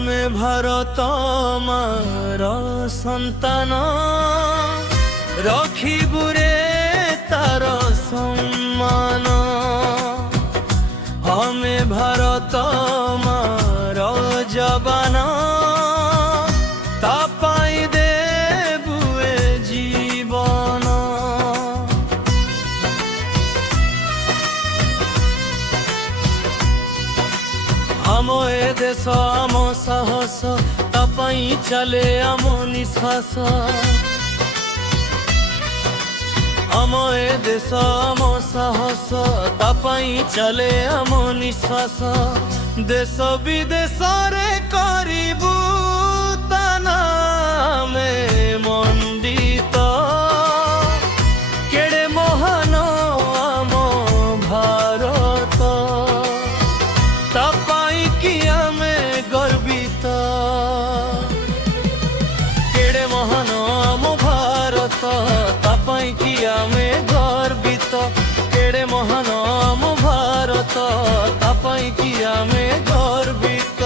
आमे भारत मार संतान रखिबुरे तार सम्मान। आमे भारत मार जवान तापाई देबुए जीवन। आम ए देश आम साहस तापाई चले आम निश्वास। आम ए देश आम साहस तापाई चले आम निश्वास। देश विदेश रे करिबु ता नामे मंडित। केड़े महान आम भारत तापाई कि आमे गर्वित। केड़े महान आम भारत तापाई कि आमे गर्वित। केड़े महान आम भारत तापाई कि आमे गर्वित।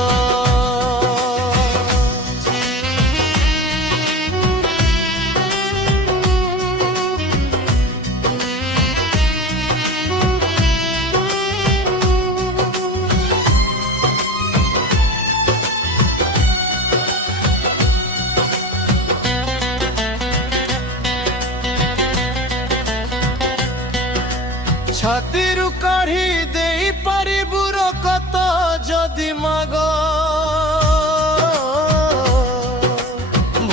छातीरु काढ़ी दे पारिबु रकत जदि माग।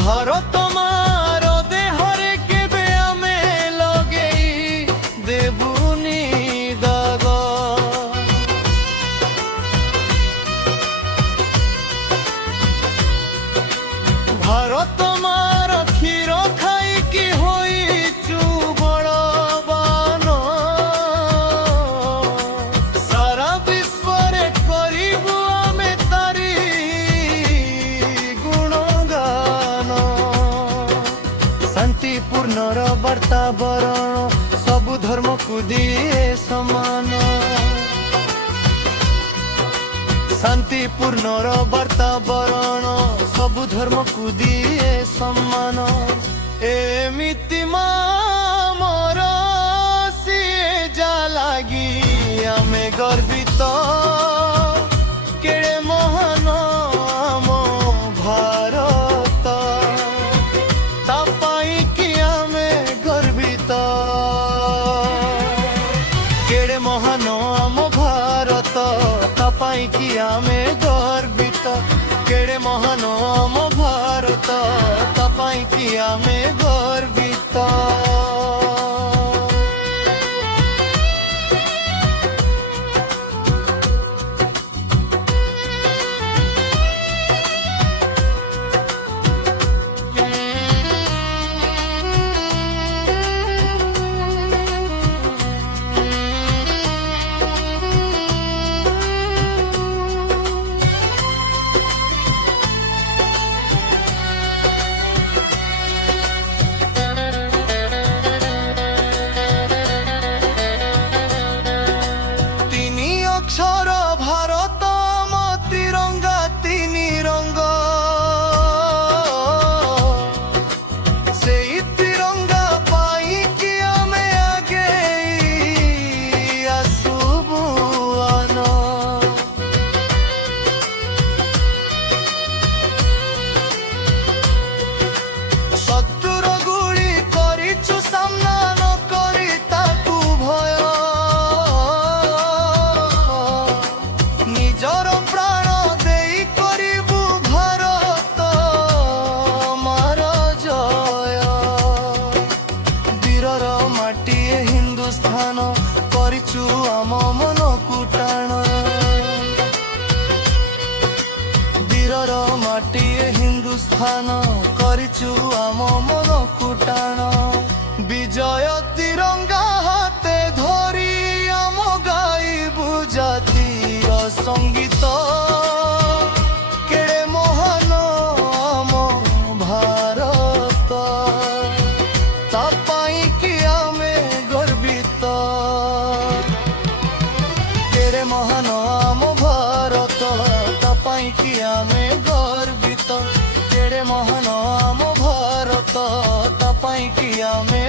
भारत मार देहरे केबे आमे लगेई देबुनी दाग। भारत मार क्षीर खाई कि होइचु बड़बान। सारा विश्व रे करिबु आमे तारी गुणगान। शांतिपूर्ण वातावरण सबु धर्म को दिए समान। शांतिपूर्ण वातावरण सबु धर्म को दिए सम्मान। एमिति मोर सिए जा लागी आमे गर्वित। केड़े महान आम भारत तापाई कि आमे गर्वित। केड़े महान आम भारत तापाई कि आमे गर्वित। केड़े महान आम भारत तापाई कि आमे गर्वित। अक्षर भारत त्रिरंगा तीन रंग। से तिरंगा पाई कि आमे आगे आसुबु आन। शत्रुर गुड़ी करिछु सामना न करी ताकू भय। निजर प्राण देई करिबु भारत मार जय। वीरर माटी हिंदुस्तान करिछु आम मन कुटाण। वीरर माटी हिंदुस्तान करिछु आम मन कुटाण। विजय तिरंगा हाते धरी आम गाइबु जातीय संगीत। केड़े महान आम भारत तापाई कि आमे गर्वित। केड़े महान आम भारत तापाई कि आमे गर्वित। ମହାନ ଆମ ଭାରତ ତା ପାଇଁ କି ଆମେ